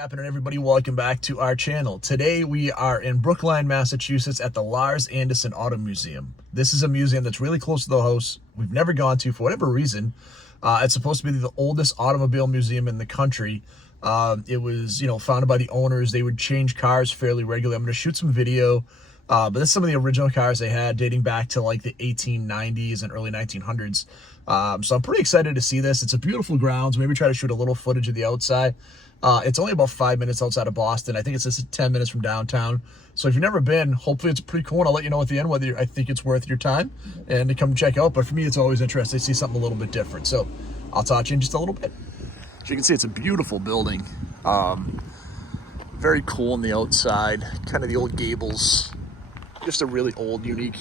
happening, everybody? Welcome back to our channel. Today we are in Brookline, Massachusetts at the Larz Anderson Auto Museum. This is a museum that's really close to the house. We've never gone to for whatever reason. It's supposed to be the oldest automobile museum in the country. It was, founded by the owners. They would change cars fairly regularly. I'm going to shoot some video, but this is some of the original cars they had dating back to like the 1890s and early 1900s. So I'm pretty excited to see this. It's a beautiful grounds. Maybe try to shoot a little footage of the outside. It's only about 5 minutes outside of Boston. I think it's just 10 minutes from downtown. So if you've never been, hopefully it's pretty cool. And I'll let you know at the end whether I think it's worth your time and to come check out. But for me, it's always interesting to see something a little bit different. So I'll talk to you in just a little bit. So you can see it's a beautiful building. Very cool on the outside, kind of the old gables. Just a really old, unique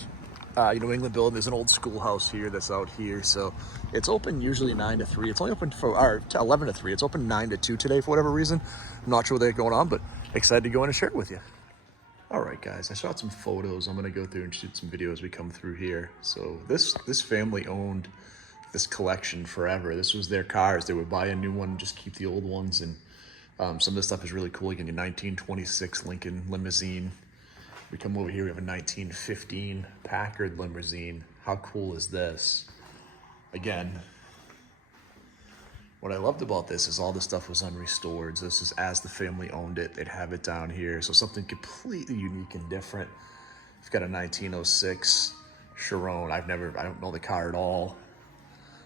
New England building. There's an old schoolhouse here that's out here. So it's open usually 9 to 3. It's only open for 11 to 3. It's open 9 to 2 today for whatever reason. I'm not sure what they're going on, but excited to go in and share it with you. All right, guys, I shot some photos. I'm gonna go through and shoot some videos as we come through here. So this family owned this collection forever. This was their cars. They would buy a new one, just keep the old ones. And some of this stuff is really cool. You can get a 1926 Lincoln limousine. We come over here, we have a 1915 Packard limousine. How cool is this? Again, what I loved about this is all the stuff was unrestored. So this is as the family owned it. They'd have it down here. So something completely unique and different. We've got a 1906 Chiron. I don't know the car at all.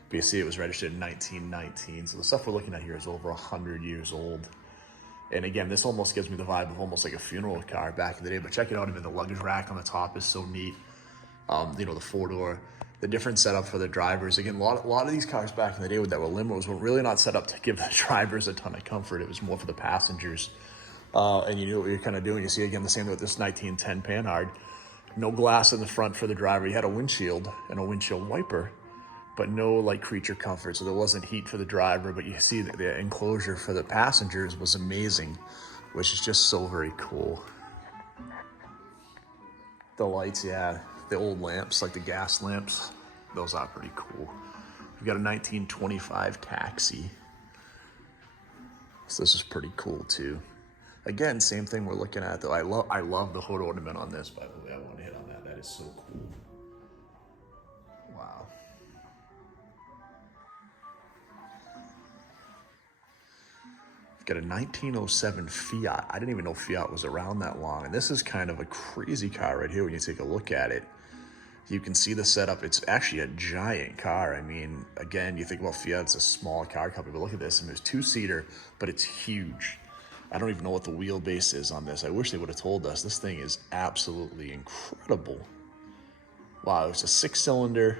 But you see it was registered in 1919. So the stuff we're looking at here is over 100 years old. And again, this almost gives me the vibe of almost like a funeral car back in the day. But check it out, even the luggage rack on the top is so neat. The 4-door, the different setup for the drivers. Again, a lot of these cars back in the day that were limos were really not set up to give the drivers a ton of comfort. It was more for the passengers. And you knew what you're kind of doing. You see, again, the same with this 1910 Panhard. No glass in the front for the driver. You had a windshield and a windshield wiper, but no like creature comfort. So there wasn't heat for the driver, but you see that the enclosure for the passengers was amazing, which is just so very cool. The lights, yeah, the old lamps, like the gas lamps, those are pretty cool. We've got a 1925 Taxi. So this is pretty cool too. Again, same thing we're looking at though. I love the hood ornament on this, by the way. I want to hit on that. That is so cool. Wow. Got a 1907 Fiat. I didn't even know Fiat was around that long. And this is kind of a crazy car right here when you take a look at it. You can see the setup. It's actually a giant car. I mean, again, you think about Fiat, it's a small car company, but look at this. I mean, it's 2-seater, but it's huge. I don't even know what the wheelbase is on this. I wish they would have told us. This thing is absolutely incredible. Wow, it's a 6-cylinder,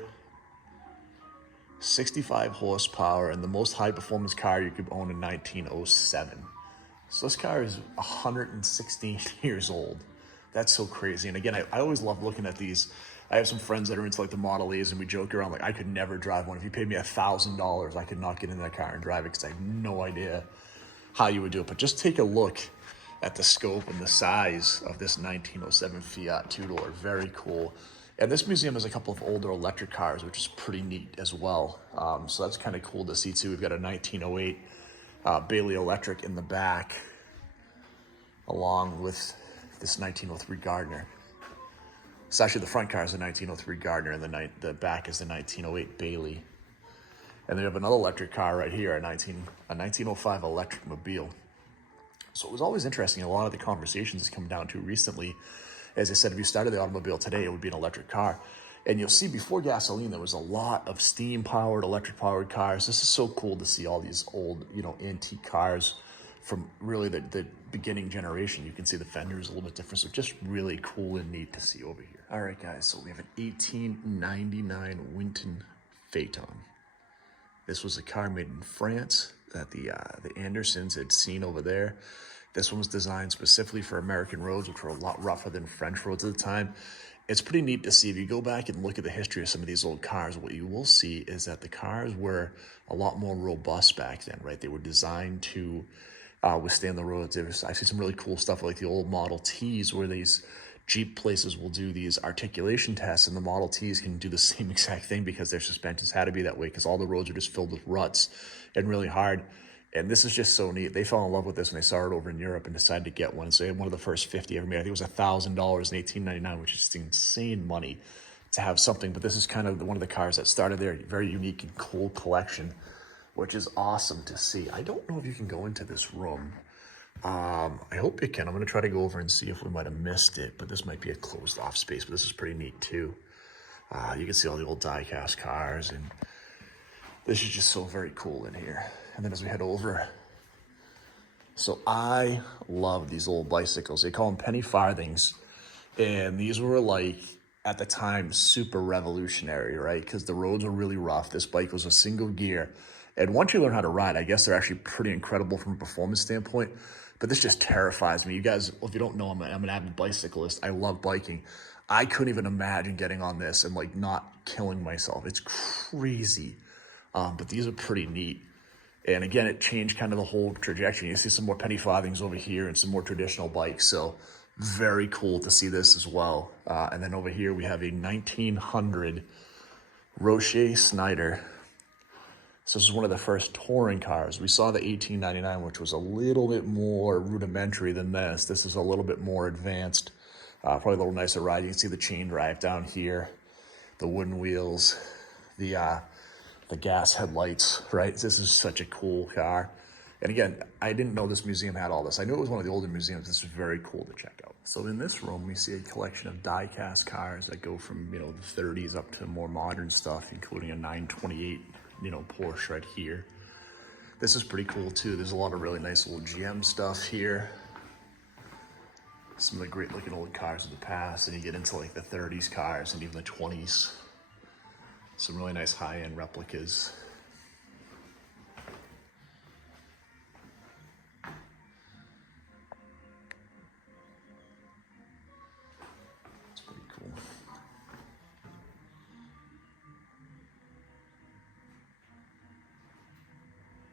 65 horsepower, and the most high performance car you could own in 1907. So this car is 116 years old. That's so crazy. And again, I always love looking at these. I have some friends that are into like the Model A's, and we joke around like I could never drive one. If you paid me $1,000, I could not get in that car and drive it because I have no idea how you would do it. But just take a look at the scope and the size of this 1907 Fiat 2-door. Very cool. And this museum has a couple of older electric cars, which is pretty neat as well. So that's kind of cool to see too. We've got a 1908 Bailey Electric in the back, along with this 1903 Gardner. It's actually the front car is a 1903 Gardner, and the back is the 1908 Bailey. And then we have another electric car right here, a 1905 Electric Mobile. So it was always interesting. A lot of the conversations has come down to recently. As I said, if you started the automobile today, it would be an electric car. And you'll see before gasoline, there was a lot of steam-powered, electric-powered cars. This is so cool to see all these old, antique cars from really the beginning generation. You can see the fender is a little bit different, so just really cool and neat to see over here. All right, guys, so we have an 1899 Winton Phaeton. This was a car made in France that the Andersons had seen over there. This one was designed specifically for American roads, which were a lot rougher than French roads at the time. It's pretty neat to see. If you go back and look at the history of some of these old cars, what you will see is that the cars were a lot more robust back then, right? They were designed to withstand the roads. I see some really cool stuff like the old Model Ts, where these Jeep places will do these articulation tests, and the Model Ts can do the same exact thing because their suspensions had to be that way because all the roads are just filled with ruts and really hard. And this is just so neat. They fell in love with this when they saw it over in Europe and decided to get one. So they had one of the first 50 ever made. I think it was $1,000 in 1899, which is just insane money to have something. But this is kind of one of the cars that started their very unique and cool collection, which is awesome to see. I don't know if you can go into this room. I hope you can. I'm going to try to go over and see if we might have missed it, but this might be a closed off space, but this is pretty neat too. You can see all the old die-cast cars, and this is just so very cool in here. And then as we head over, so I love these old bicycles. They call them penny farthings, and these were like, at the time, super revolutionary, right? Because the roads were really rough. This bike was a single gear, and once you learn how to ride, I guess they're actually pretty incredible from a performance standpoint. But this just terrifies me. You guys, if you don't know, I'm an avid bicyclist. I love biking. I couldn't even imagine getting on this and like not killing myself. It's crazy. But these are pretty neat. And again, it changed kind of the whole trajectory. You see some more penny farthings over here and some more traditional bikes. So very cool to see this as well. And then over here we have a 1900 Rocher Snyder. So this is one of the first touring cars. We saw the 1899, which was a little bit more rudimentary than this. This is a little bit more advanced, probably a little nicer ride. You can see the chain drive down here, the wooden wheels, the gas headlights, right? This is such a cool car. And again, I didn't know this museum had all this. I knew it was one of the older museums. This is very cool to check out. So in this room, we see a collection of die-cast cars that go from, you know, the 30s up to more modern stuff, including a 928, you know, Porsche right here. This is pretty cool too. There's a lot of really nice old GM stuff here. Some of the great looking old cars of the past, and you get into like the 30s cars and even the 20s. Some really nice high-end replicas. It's pretty cool.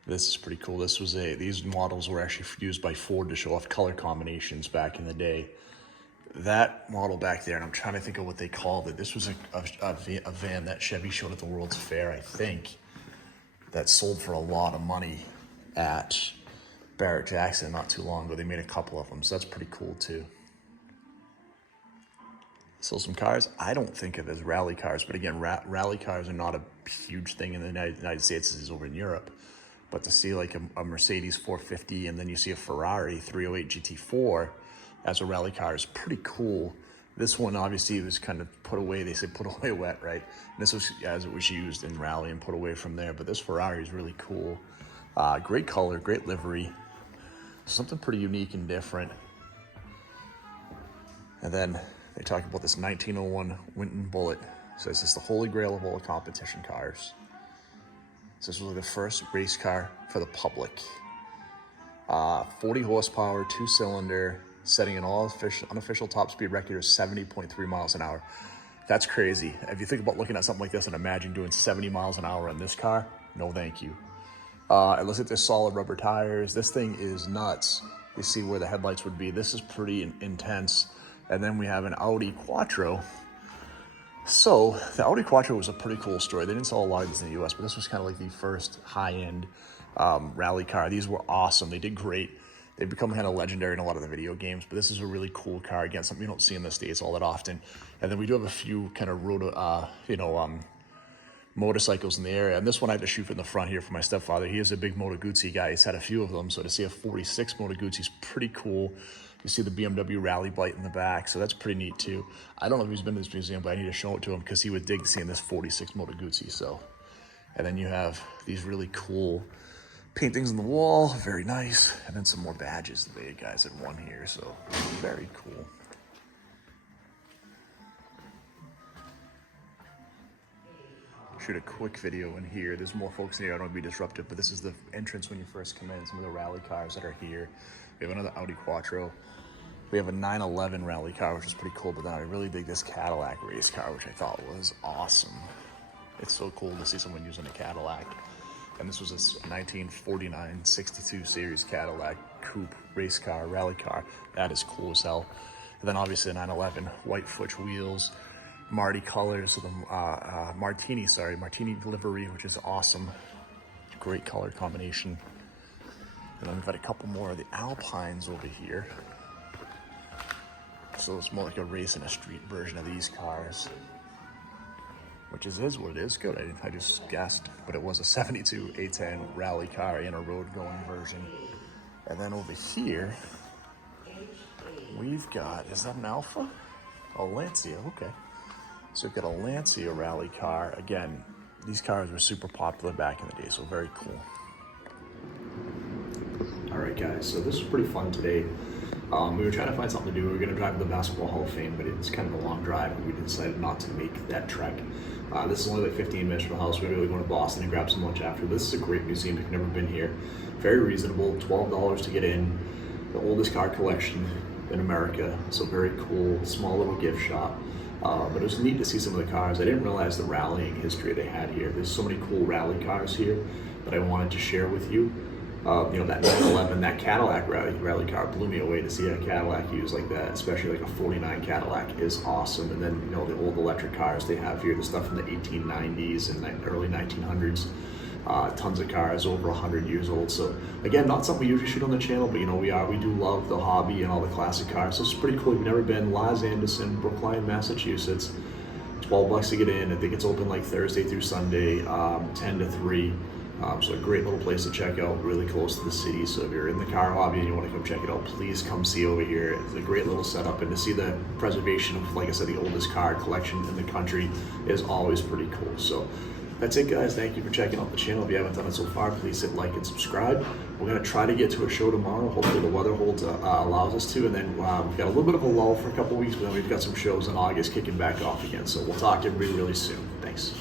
This is pretty cool. These models were actually used by Ford to show off color combinations back in the day. That model back there, and I'm trying to think of what they called it. This was a van that Chevy showed at the World's Fair, I think, that sold for a lot of money at Barrett-Jackson not too long ago. They made a couple of them, so that's pretty cool too. So some cars I don't think of as rally cars, but again, rally cars are not a huge thing in the United States as is over in Europe. But to see like a Mercedes 450 and then you see a Ferrari 308 GT4 as a rally car is pretty cool. This one obviously was kind of put away. They say put away wet, right? And this was as it was used in rally and put away from there. But this Ferrari is really cool. Great color, great livery. Something pretty unique and different. And then they talk about this 1901 Winton Bullet. So it's just the holy grail of all the competition cars. So this was like the first race car for the public. 40 horsepower, 2-cylinder, setting an unofficial top speed record of 70.3 miles an hour. That's crazy. If you think about looking at something like this and imagine doing 70 miles an hour on this car, no thank you. It looks like there's solid rubber tires. This thing is nuts. You see where the headlights would be. This is pretty intense. And then we have an Audi Quattro. So the Audi Quattro was a pretty cool story. They didn't sell a lot of these in the US, but this was kind of like the first high-end rally car. These were awesome. They did great. They've become kind of legendary in a lot of the video games, but this is a really cool car. Again, something you don't see in the States all that often. And then we do have a few kind of motorcycles in the area. And this one I had to shoot from the front here for my stepfather. He is a big Moto Guzzi guy. He's had a few of them. So to see a 46 Moto Guzzi is pretty cool. You see the BMW rally bite in the back. So that's pretty neat too. I don't know if he's been to this museum, but I need to show it to him because he would dig seeing this 46 Moto Guzzi. So, and then you have these really cool paintings on the wall, very nice. And then some more badges that the guys had won here. So very cool. Shoot a quick video in here. There's more folks in here. I don't want to be disruptive, but this is the entrance when you first come in. Some of the rally cars that are here. We have another Audi Quattro. We have a 911 rally car, which is pretty cool, but then I really dig this Cadillac race car, which I thought was awesome. It's so cool to see someone using a Cadillac. And this was a 1949 62 series Cadillac coupe race car, rally car. That is cool as hell. And then obviously a 911, white Futch wheels, Marty colors, so the Martini livery, which is awesome. Great color combination. And then we've got a couple more of the Alpines over here. So it's more like a race in a street version of these cars, which is what it is. Good, I just guessed, but it was a 72 A10 rally car in a road going version. And then over here, we've got, is that an Alpha? Oh, Lancia, okay. So we've got a Lancia rally car. Again, these cars were super popular back in the day, so very cool. All right, guys, so this was pretty fun today. We were trying to find something to do. We were going to drive to the Basketball Hall of Fame, but it's kind of a long drive, and we decided not to make that trek. This is only like 15 minutes from the house. We're going to go to Boston and grab some lunch after. This is a great museum if you've never been here. Very reasonable, $12 to get in. The oldest car collection in America, so very cool, small little gift shop. But it was neat to see some of the cars. I didn't realize the rallying history they had here. There's so many cool rally cars here that I wanted to share with you. You know, that 911, that Cadillac rally car blew me away. To see a Cadillac used like that, especially like a 49 Cadillac, is awesome. And then, you know, the old electric cars they have here, the stuff from the 1890s and early 1900s. Tons of cars over 100 years old. So again, not something we usually shoot on the channel, but you know, we do love the hobby and all the classic cars. So it's pretty cool. If you've never been, Larz Anderson, Brookline, Massachusetts. $12 to get in. I think it's open like Thursday through Sunday, 10 to 3. So a great little place to check out, really close to the city. So if you're in the car hobby and you want to come check it out, please come see over here. It's a great little setup, and to see the preservation of, like I said, the oldest car collection in the country is always pretty cool. So that's it, guys. Thank you for checking out the channel. If you haven't done it so far, please hit like and subscribe. We're going to try to get to a show tomorrow. Hopefully the weather holds allows us to. And then we've got a little bit of a lull for a couple weeks, but then we've got some shows in August kicking back off again. So we'll talk to everybody really soon. Thanks.